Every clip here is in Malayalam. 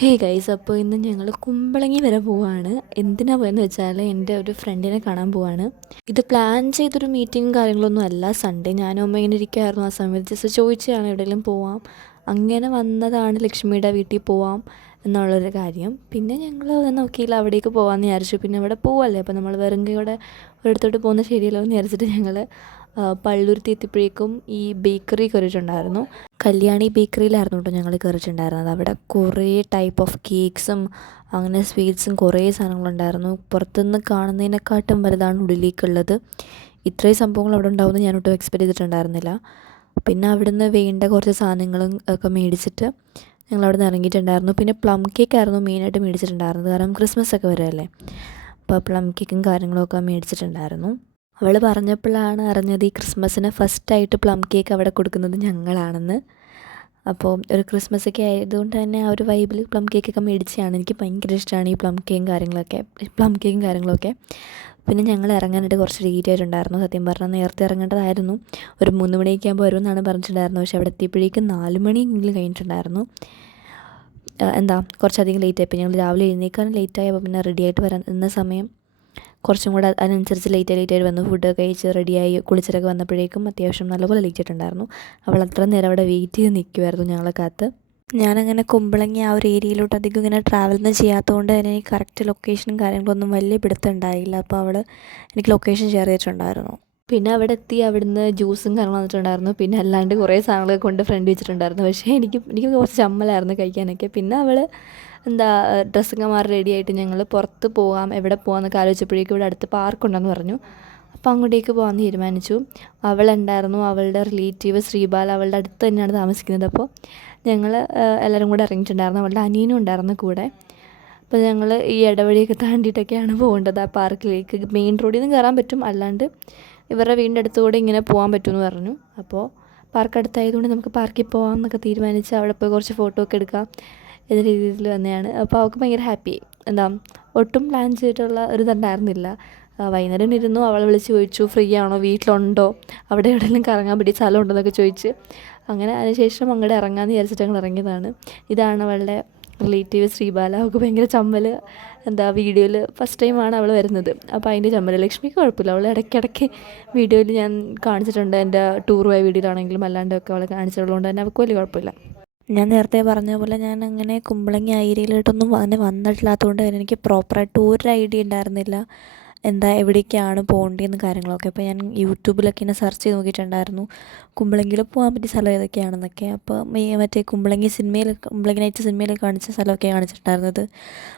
ഹേ ഗൈസ്, അപ്പോൾ ഇന്ന് ഞങ്ങൾ കുമ്പളങ്ങി വരെ പോവാണ്. എന്തിനാ പോയെന്ന് വെച്ചാൽ എൻ്റെ ഒരു ഫ്രണ്ടിനെ കാണാൻ പോവാണ്. ഇത് പ്ലാൻ ചെയ്തൊരു മീറ്റിങ്ങും കാര്യങ്ങളൊന്നും അല്ല. സൺഡേ ഞാനും അമ്മ ഇങ്ങനെ ഇരിക്കുമായിരുന്നു. ആ സമയത്ത് ജസ്റ്റ് ചോദിച്ചതാണ് എവിടെയെങ്കിലും പോവാം. അങ്ങനെ വന്നതാണ് ലക്ഷ്മിയുടെ വീട്ടിൽ പോവാം എന്നുള്ളൊരു കാര്യം. പിന്നെ ഞങ്ങൾ നോക്കിയില്ല, അവിടേക്ക് പോകാമെന്ന് വിചാരിച്ചു. പിന്നെ അവിടെ പോവല്ലേ, അപ്പോൾ നമ്മൾ വെറും കൈയോടെ ഒരിടത്തോട്ട് പോകുന്നത് ശരിയല്ലോ എന്ന് വിചാരിച്ചിട്ട് ഞങ്ങൾ പള്ളുരുത്തി എത്തിയപ്പോഴേക്കും ഈ ബേക്കറി കയറിയിട്ടുണ്ടായിരുന്നു. കല്യാണി ബേക്കറിയിലായിരുന്നു കേട്ടോ ഞങ്ങൾ കയറിയിട്ടുണ്ടായിരുന്നത്. അവിടെ കുറേ ടൈപ്പ് ഓഫ് കേക്ക്സും അങ്ങനെ സ്വീറ്റ്സും കുറേ സാധനങ്ങളുണ്ടായിരുന്നു. പുറത്തുനിന്ന് കാണുന്നതിനെക്കാട്ടും വലുതാണ് ഉള്ളിലേക്കുള്ളത്. ഇത്രയും സംഭവങ്ങൾ അവിടെ ഉണ്ടാവുമെന്ന് ഞാൻ ഒട്ടും എക്സ്പെക്റ്റ് ചെയ്തിട്ടുണ്ടായിരുന്നില്ല. പിന്നെ അവിടുന്ന് വേണ്ട കുറച്ച് സാധനങ്ങളും ഒക്കെ മേടിച്ചിട്ട് ഞങ്ങൾ അവിടെ നിന്ന് ഇറങ്ങിയിട്ടുണ്ടായിരുന്നു. പിന്നെ പ്ലം കേക്കായിരുന്നു മെയിനായിട്ട് മേടിച്ചിട്ടുണ്ടായിരുന്നത്, കാരണം ക്രിസ്മസ് ഒക്കെ വരുമല്ലേ. അപ്പോൾ പ്ലം കേക്കും കാര്യങ്ങളൊക്കെ മേടിച്ചിട്ടുണ്ടായിരുന്നു. അവൾ പറഞ്ഞപ്പോഴാണ് അറിഞ്ഞത് ഈ ക്രിസ്മസിന് ഫസ്റ്റായിട്ട് പ്ലം കേക്ക് അവിടെ കൊടുക്കുന്നത് ഞങ്ങളാണെന്ന്. അപ്പോൾ ഒരു ക്രിസ്മസൊക്കെ ആയതുകൊണ്ട് തന്നെ ആ ഒരു വൈബിൽ പ്ലം കേക്കൊക്കെ മേടിച്ചതാണ്. എനിക്ക് ഭയങ്കര ഇഷ്ടമാണ് ഈ പ്ലം കേക്കും കാര്യങ്ങളൊക്കെ. പിന്നെ ഞങ്ങൾ ഇറങ്ങാനായിട്ട് കുറച്ച് ലേറ്റ് ആയിട്ടുണ്ടായിരുന്നു. സത്യം പറഞ്ഞാൽ നേരത്തെ ഇറങ്ങേണ്ടതായിരുന്നു. ഒരു 3 മണിയൊക്കെ ആകുമ്പോൾ വരുമെന്നാണ് പറഞ്ഞിട്ടുണ്ടായിരുന്നത്. പക്ഷേ അവിടെ എത്തിയപ്പോഴേക്കും 4 മണിയെങ്കിലും കഴിഞ്ഞിട്ടുണ്ടായിരുന്നു. കുറച്ചധികം ലേറ്റായിപ്പോൾ ഞങ്ങൾ രാവിലെ എഴുന്നേൽക്കാൻ ലേറ്റായപ്പോൾ പിന്നെ റെഡിയായിട്ട് വരാൻ നിന്ന സമയം കുറച്ചും കൂടെ അതിനനുസരിച്ച് ലേറ്റായിട്ട് വന്നു. ഫുഡ് കഴിച്ച് റെഡിയായി കുളിച്ചിട്ടൊക്കെ വന്നപ്പോഴേക്കും അത്യാവശ്യം നല്ലപോലെ ലേറ്റ് ആയിട്ടുണ്ടായിരുന്നു. അവൾ അത്ര നേരം അവിടെ വെയിറ്റ് ചെയ്ത് നിൽക്കുമായിരുന്നു ഞങ്ങളെ കാത്ത്. ഞാനങ്ങനെ കുമ്പളങ്ങി ആ ഒരു ഏരിയയിലോട്ട് അധികം ഇങ്ങനെ ട്രാവലൊന്നും ചെയ്യാത്തതുകൊണ്ട് തന്നെ എനിക്ക് കറക്റ്റ് ലൊക്കേഷനും കാര്യങ്ങളൊന്നും വലിയ പിടുത്തം ഉണ്ടായില്ല. അപ്പോൾ അവൾ എനിക്ക് ലൊക്കേഷൻ ഷെയർ ചെയ്തിട്ടുണ്ടായിരുന്നു. പിന്നെ അവിടെ എത്തി അവിടുന്ന് ജ്യൂസും കാര്യങ്ങളും വന്നിട്ടുണ്ടായിരുന്നു. പിന്നെ അല്ലാണ്ട് കുറേ സാധനങ്ങളൊക്കെ കൊണ്ട് ഫ്രണ്ട് വെച്ചിട്ടുണ്ടായിരുന്നു. പക്ഷേ എനിക്ക് കുറച്ച് ചമ്മലായിരുന്നു കഴിക്കാനൊക്കെ. പിന്നെ അവൾ ഡ്രസ്സൊക്കെ മാറി റെഡിയായിട്ട് ഞങ്ങൾ പുറത്ത് പോകാം, എവിടെ പോകാമെന്നൊക്കെ ആലോചിച്ചപ്പോഴേക്കും ഇവിടെ അടുത്ത് പാർക്കുണ്ടെന്ന് പറഞ്ഞു. അപ്പോൾ അങ്ങോട്ടേക്ക് പോകാമെന്ന് തീരുമാനിച്ചു. അവളുണ്ടായിരുന്നു, അവളുടെ റിലേറ്റീവ് ശ്രീബാല അവളുടെ അടുത്ത് തന്നെയാണ് താമസിക്കുന്നത്. അപ്പോൾ ഞങ്ങൾ എല്ലാവരും കൂടെ ഇറങ്ങിയിട്ടുണ്ടായിരുന്നു. അവളുടെ അനിയനും ഉണ്ടായിരുന്നു കൂടെ. അപ്പോൾ ഞങ്ങൾ ഈ ഇടവഴിയൊക്കെ താണ്ടിയിട്ടൊക്കെയാണ് പോകേണ്ടത് ആ പാർക്കിലേക്ക്. മെയിൻ റോഡിൽ നിന്ന് കയറാൻ പറ്റും, അല്ലാണ്ട് ഇവരുടെ വീടിൻ്റെ അടുത്തുകൂടെ ഇങ്ങനെ പോകാൻ പറ്റുമെന്ന് പറഞ്ഞു. അപ്പോൾ പാർക്ക് അടുത്തായതുകൊണ്ട് നമുക്ക് പാർക്കിൽ പോകാം എന്നൊക്കെ തീരുമാനിച്ച് അവിടെ പോയി കുറച്ച് ഫോട്ടോ ഒക്കെ എടുക്കാം എന്ന രീതിയിൽ തന്നെയാണ്. അപ്പോൾ അവൾക്ക് ഭയങ്കര ഹാപ്പി. ഒട്ടും പ്ലാൻ ചെയ്തിട്ടുള്ള ഒരു ഇതുണ്ടായിരുന്നില്ല. വൈകുന്നേരം ഇരുന്നു, അവളെ വിളിച്ച് ചോദിച്ചു ഫ്രീ ആണോ, വീട്ടിലുണ്ടോ, അവിടെ എവിടെയെങ്കിലും കറങ്ങാൻ പറ്റിയ സ്ഥലം ഉണ്ടോ എന്നൊക്കെ ചോദിച്ച്. അങ്ങനെ അതിനുശേഷം അങ്ങോട്ട് ഇറങ്ങാമെന്ന് വിചാരിച്ചിട്ട് ഞങ്ങൾ ഇറങ്ങിയതാണ്. ഇതാണ് അവളുടെ റിലേറ്റീവ് ശ്രീബാല. അവൾക്ക് ഭയങ്കര ചമ്മൽ. വീഡിയോയിൽ ഫസ്റ്റ് ടൈമാണ് അവൾ വരുന്നത്. അപ്പോൾ അതിൻ്റെ ചമ്മൽ. ലക്ഷ്മിക്ക് കുഴപ്പമില്ല, അവൾ ഇടയ്ക്കിടയ്ക്ക് വീഡിയോയിൽ ഞാൻ കാണിച്ചിട്ടുണ്ട്. എൻ്റെ ടൂർ പോയ വീഡിയോയിലാണെങ്കിലും അല്ലാണ്ടൊക്കെ അവളെ കാണിച്ചിട്ടുള്ളതുകൊണ്ട് തന്നെ അവൾക്ക് വലിയ കുഴപ്പമില്ല. ഞാൻ നേരത്തെ പറഞ്ഞ പോലെ ഞാൻ അങ്ങനെ കുമ്പളങ്ങി ആ ഏരിയയിലോട്ടൊന്നും അങ്ങനെ വന്നിട്ടില്ലാത്തതുകൊണ്ട് തന്നെ എനിക്ക് പ്രോപ്പറായിട്ട് ഒരു ഐഡിയ ഉണ്ടായിരുന്നില്ല എവിടേക്കാണ് പോകേണ്ടതെന്ന് കാര്യങ്ങളൊക്കെ. അപ്പോൾ ഞാൻ യൂട്യൂബിലൊക്കെ ഇങ്ങനെ സെർച്ച് ചെയ്ത് നോക്കിയിട്ടുണ്ടായിരുന്നു കുമ്പളങ്ങിയിൽ പോകാൻ പറ്റിയ സ്ഥലം ഏതൊക്കെയാണെന്നൊക്കെ. അപ്പോൾ മറ്റേ കുമ്പളങ്ങി നൈറ്റ് സിനിമയിൽ കാണിച്ച സ്ഥലമൊക്കെ കാണിച്ചിട്ടുണ്ടായിരുന്നത്.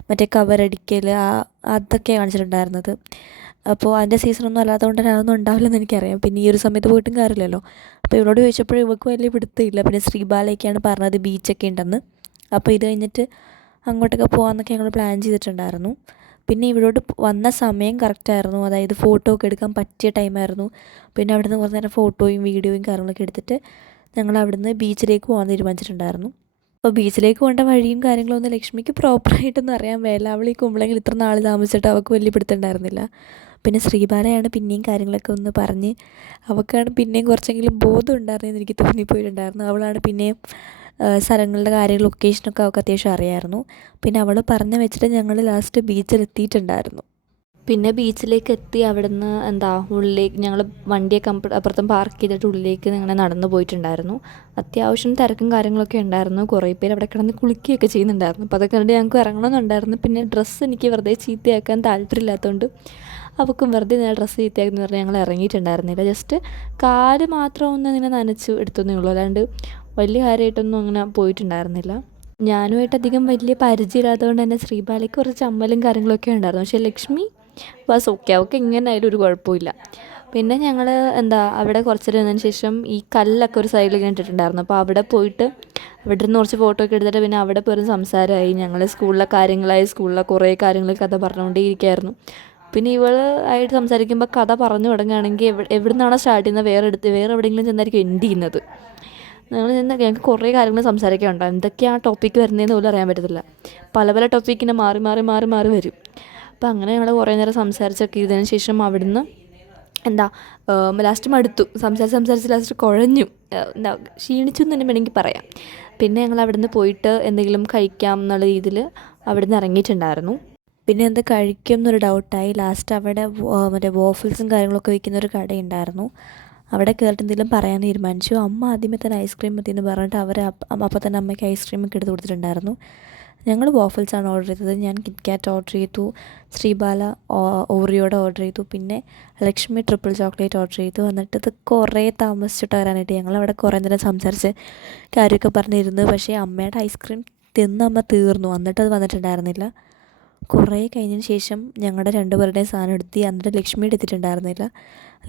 മറ്റേ കവറടിക്കൽ അതൊക്കെ കാണിച്ചിട്ടുണ്ടായിരുന്നത്. അപ്പോൾ അതിൻ്റെ സീസണൊന്നും അല്ലാത്തതുകൊണ്ട് തന്നെ അതൊന്നും ഉണ്ടാവില്ലെന്ന് എനിക്കറിയാം. പിന്നെ ഈ ഒരു സമയത്ത് പോയിട്ടും കാര്യമില്ലല്ലോ. അപ്പോൾ ഇവളോട് ചോദിച്ചപ്പോൾ ഇവൾക്ക് വലിയ പിടുത്തമില്ല. പിന്നെ ശ്രീബാലയൊക്കെയാണ് പറഞ്ഞത് ബീച്ചൊക്കെ ഉണ്ടെന്ന്. അപ്പോൾ ഇത് കഴിഞ്ഞിട്ട് അങ്ങോട്ടൊക്കെ പോകാമെന്നൊക്കെ ഞങ്ങൾ പ്ലാൻ ചെയ്തിട്ടുണ്ടായിരുന്നു. പിന്നെ ഇവിടോട്ട് വന്ന സമയം കറക്റ്റായിരുന്നു, അതായത് ഫോട്ടോ ഒക്കെ എടുക്കാൻ പറ്റിയ ടൈമായിരുന്നു. പിന്നെ അവിടുന്ന് കുറച്ച് നേരം ഫോട്ടോയും വീഡിയോയും കാര്യങ്ങളൊക്കെ എടുത്തിട്ട് ഞങ്ങൾ അവിടുന്ന് ബീച്ചിലേക്ക് പോകാൻ തീരുമാനിച്ചിട്ടുണ്ടായിരുന്നു. അപ്പോൾ ബീച്ചിലേക്ക് പോകേണ്ട വഴിയും കാര്യങ്ങളൊന്നും ലക്ഷ്മിക്ക് പ്രോപ്പറായിട്ടൊന്നും അറിയാൻ മേല. അവൾ ഈ കുമ്പളങ്ങിൽ ഇത്ര നാൾ താമസിച്ചിട്ട് അവൾക്ക് വലിയ പിടുത്തമുണ്ടായിരുന്നില്ല. പിന്നെ ശ്രീബാലയാണ് പിന്നെയും കാര്യങ്ങളൊക്കെ ഒന്ന് പറഞ്ഞ്, അവൾക്കാണ് പിന്നെയും കുറച്ചെങ്കിലും ബോധം ഉണ്ടായിരുന്നെന്ന് എനിക്ക് തോന്നിപ്പോയിട്ടുണ്ടായിരുന്നു. അവളാണ് പിന്നെയും സ്ഥലങ്ങളുടെ കാര്യം ലൊക്കേഷനൊക്കെ അവൾക്ക് അത്യാവശ്യം അറിയാമായിരുന്നു. പിന്നെ അവൾ പറഞ്ഞു വെച്ചിട്ട് ഞങ്ങൾ ലാസ്റ്റ് ബീച്ചിലെത്തിയിട്ടുണ്ടായിരുന്നു. പിന്നെ ബീച്ചിലേക്ക് എത്തി അവിടുന്ന് ഉള്ളിലേക്ക് ഞങ്ങൾ വണ്ടിയൊക്കെ അപ്പുറത്തും പാർക്ക് ചെയ്തിട്ട് ഉള്ളിലേക്ക് ഞങ്ങൾ നടന്നു പോയിട്ടുണ്ടായിരുന്നു. അത്യാവശ്യം തിരക്കും കാര്യങ്ങളൊക്കെ ഉണ്ടായിരുന്നു. കുറേ പേര് അവിടെ കിടന്ന് കുളിക്കുകയൊക്കെ ചെയ്യുന്നുണ്ടായിരുന്നു. അപ്പോൾ അതൊക്കെ കണ്ടിട്ട് ഞങ്ങൾക്ക് ഇറങ്ങണമെന്നുണ്ടായിരുന്നു. പിന്നെ ഡ്രസ്സ് എനിക്ക് വെറുതെ ചീത്തയാക്കാൻ താല്പര്യമില്ലാത്തതുകൊണ്ട് അവൾക്കും വെറുതെ ഞാൻ ഡ്രസ്സ് ചീത്തയാക്കുന്നു പറഞ്ഞാൽ ഞങ്ങൾ ഇറങ്ങിയിട്ടുണ്ടായിരുന്നില്ല. ജസ്റ്റ് കാല് മാത്രം ഒന്ന് ഇങ്ങനെ നനച്ചു എടുത്തതേ ഉള്ളൂ, അല്ലാണ്ട് വലിയ കാര്യമായിട്ടൊന്നും അങ്ങനെ പോയിട്ടുണ്ടായിരുന്നില്ല. ഞാനുമായിട്ട് അധികം വലിയ പരിചയമില്ലാത്തതുകൊണ്ട് തന്നെ ശ്രീബാലയ്ക്ക് കുറച്ച് ചമ്മലും കാര്യങ്ങളൊക്കെ ഉണ്ടായിരുന്നു. പക്ഷേ ലക്ഷ്മി ബസ് ഓക്കെ, അവൾക്ക് എങ്ങനെ ആയാലും ഒരു കുഴപ്പമില്ല. പിന്നെ ഞങ്ങൾ അവിടെ കുറച്ച് നേരം വന്നതിന് ശേഷം ഈ കല്ലൊക്കെ ഒരു സൈഡിൽ ഇങ്ങനെ ഇട്ടിട്ടുണ്ടായിരുന്നു. അപ്പോൾ അവിടെ പോയിട്ട് അവിടെ നിന്ന് കുറച്ച് ഫോട്ടോ ഒക്കെ എടുത്തിട്ട് പിന്നെ അവിടെ പോയി സംസാരമായി. ഞങ്ങൾ സ്കൂളിലെ കുറേ കാര്യങ്ങൾ കഥ പറഞ്ഞുകൊണ്ടേ ഇരിക്കുകയായിരുന്നു. പിന്നെ ആയിട്ട് സംസാരിക്കുമ്പോൾ കഥ പറഞ്ഞു തുടങ്ങുകയാണെങ്കിൽ എവിടെ നിന്നാണോ സ്റ്റാർട്ട് ചെയ്യുന്നത് വേറെ എവിടെയെങ്കിലും ചെന്നായിരിക്കും എൻഡ് ചെയ്യുന്നത്. ഞങ്ങൾക്ക് കുറേ കാര്യങ്ങൾ സംസാരിക്കാനുണ്ടാകും. എന്തൊക്കെയാണ് ടോപ്പിക്ക് വരുന്നതെന്ന് പോലും അറിയാൻ പറ്റത്തില്ല. പല ടോപ്പിക്കിനെ മാറി വരും. അപ്പോൾ അങ്ങനെ ഞങ്ങൾ കുറേ നേരം സംസാരിച്ചൊക്കെ ഇതിന് ശേഷം അവിടുന്ന് ലാസ്റ്റ് മടുത്തു. സംസാരിച്ച് ലാസ്റ്റ് കുഴഞ്ഞു, ക്ഷീണിച്ചു എന്ന് തന്നെ വേണമെങ്കിൽ പറയാം. പിന്നെ ഞങ്ങൾ അവിടുന്ന് പോയിട്ട് എന്തെങ്കിലും കഴിക്കാം എന്നുള്ള രീതിയിൽ അവിടുന്ന് ഇറങ്ങിയിട്ടുണ്ടായിരുന്നു. പിന്നെ എന്ത് കഴിക്കും എന്നൊരു ഡൗട്ടായി. ലാസ്റ്റ് അവിടെ മറ്റേ വോഫിൾസും കാര്യങ്ങളൊക്കെ വിൽക്കുന്നൊരു കടയുണ്ടായിരുന്നു. അവിടെ കയറിയിട്ട് എന്തെങ്കിലും പറയാൻ തീരുമാനിച്ചു. അമ്മ ആദ്യമേ തന്നെ ഐസ്ക്രീം മതി എന്ന് പറഞ്ഞിട്ട് അവർ അപ്പം തന്നെ അമ്മയ്ക്ക് ഐസ്ക്രീമൊക്കെ എടുത്ത് കൊടുത്തിട്ടുണ്ടായിരുന്നു. ഞങ്ങൾ വോഫിൾസാണ് ഓർഡർ ചെയ്തത്. ഞാൻ കിറ്റ്കാറ്റ് ഓർഡർ ചെയ്തു, ശ്രീബാല ഓറിയോടെ ഓർഡർ ചെയ്തു, പിന്നെ ലക്ഷ്മി ട്രിപ്പിൾ ചോക്ലേറ്റ് ഓർഡർ ചെയ്തു. എന്നിട്ട് ഇത് കുറേ താമസിച്ചിട്ട് വരാനായിട്ട് ഞങ്ങളവിടെ കുറേ നേരം സംസാരിച്ച് കാര്യമൊക്കെ പറഞ്ഞിരുന്നു. പക്ഷേ അമ്മയുടെ ഐസ്ക്രീം തിന്ന് അമ്മ തീർന്നു, എന്നിട്ടത് വന്നിട്ടുണ്ടായിരുന്നില്ല. കുറേ കഴിഞ്ഞതിന് ശേഷം ഞങ്ങളുടെ രണ്ടുപേരുടെയും സാധനം എടുത്തി. എന്നിട്ട് ലക്ഷ്മിയുടെ എത്തിയിട്ടുണ്ടായിരുന്നില്ല.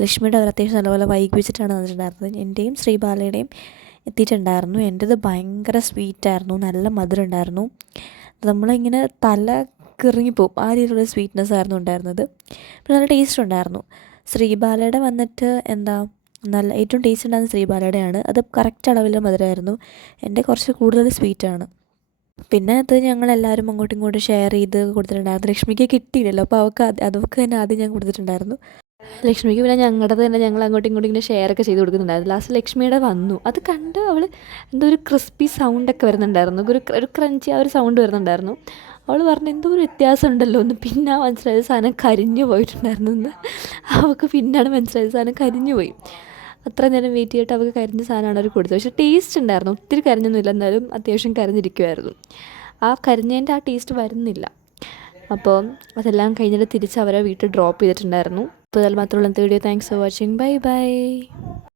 ലക്ഷ്മിയുടെ അവർ അത്യാവശ്യം നല്ലപോലെ വൈകിപ്പിച്ചിട്ടാണ് വന്നിട്ടുണ്ടായിരുന്നത്. എൻ്റെയും ശ്രീബാലയുടെയും എത്തിയിട്ടുണ്ടായിരുന്നു. എൻ്റേത് ഭയങ്കര സ്വീറ്റായിരുന്നു, നല്ല മധുരം ഉണ്ടായിരുന്നു. നമ്മളിങ്ങനെ തല കിറങ്ങിപ്പോവും ആ രീതിയിലുള്ള സ്വീറ്റ്നെസ് ആയിരുന്നു ഉണ്ടായിരുന്നത്. പിന്നെ നല്ല ടേസ്റ്റ് ഉണ്ടായിരുന്നു. ശ്രീബാലയുടെ വന്നിട്ട് എന്താ നല്ല ഏറ്റവും ടേസ്റ്റ് ഉണ്ടായിരുന്നത് ശ്രീബാലയുടെയാണ്. അത് കറക്റ്റ് അളവിൽ മധുരമായിരുന്നു. എൻ്റെ കുറച്ച് കൂടുതൽ സ്വീറ്റാണ്. പിന്നെ അത് ഞങ്ങളെല്ലാവരും അങ്ങോട്ടും ഇങ്ങോട്ടും ഷെയർ ചെയ്ത് കൊടുത്തിട്ടുണ്ടായിരുന്നു. ലക്ഷ്മിക്ക് കിട്ടിയില്ലല്ലോ, അപ്പോൾ അവൾക്ക് തന്നെ ആദ്യം ഞാൻ കൊടുത്തിട്ടുണ്ടായിരുന്നു. ലക്ഷ്മിക്ക് പിന്നെ ഞങ്ങളുടെ തന്നെ ഞങ്ങൾ അങ്ങോട്ടും ഇങ്ങോട്ടും ഇങ്ങനെ ഷെയറൊക്കെ ചെയ്ത് കൊടുക്കുന്നുണ്ടായിരുന്നു. ലാസ്റ്റ് ലക്ഷ്മിയുടെ വന്നു. അത് കണ്ട് അവൾ എന്തോ ഒരു ക്രിസ്പി സൗണ്ടൊക്കെ വരുന്നുണ്ടായിരുന്നു, ഒരു ക്രഞ്ചി ആ ഒരു സൗണ്ട് വരുന്നുണ്ടായിരുന്നു. അവൾ പറഞ്ഞു എന്തോ ഒരു വ്യത്യാസം ഉണ്ടല്ലോ എന്ന്. പിന്നെ മനസ്സിലായത് സാധനം കരിഞ്ഞു പോയിട്ടുണ്ടായിരുന്നു എന്ന്. അവൾക്ക് പിന്നാണ് മനസ്സിലായത് സാധനം കരിഞ്ഞു പോയി. അത്ര നേരം വെയിറ്റ് ചെയ്തിട്ട് അവൾക്ക് കരിഞ്ഞ സാധനമാണ് അവർ കൊടുത്തത്. പക്ഷേ ടേസ്റ്റ് ഉണ്ടായിരുന്നു, ഒത്തിരി കരിഞ്ഞൊന്നുമില്ല, എന്നാലും അത്യാവശ്യം കരിഞ്ഞിരിക്കുമായിരുന്നു. ആ കരിഞ്ഞതിൻ്റെ ആ ടേസ്റ്റ് വരുന്നില്ല. അപ്പോൾ അതെല്ലാം കഴിഞ്ഞിട്ട് തിരിച്ച് അവരെ വീട്ടിൽ ഡ്രോപ്പ് ചെയ്തിട്ടുണ്ടായിരുന്നു. അപ്പോൾ അതിൽ മാത്രമുള്ള video. Thanks for watching. Bye bye.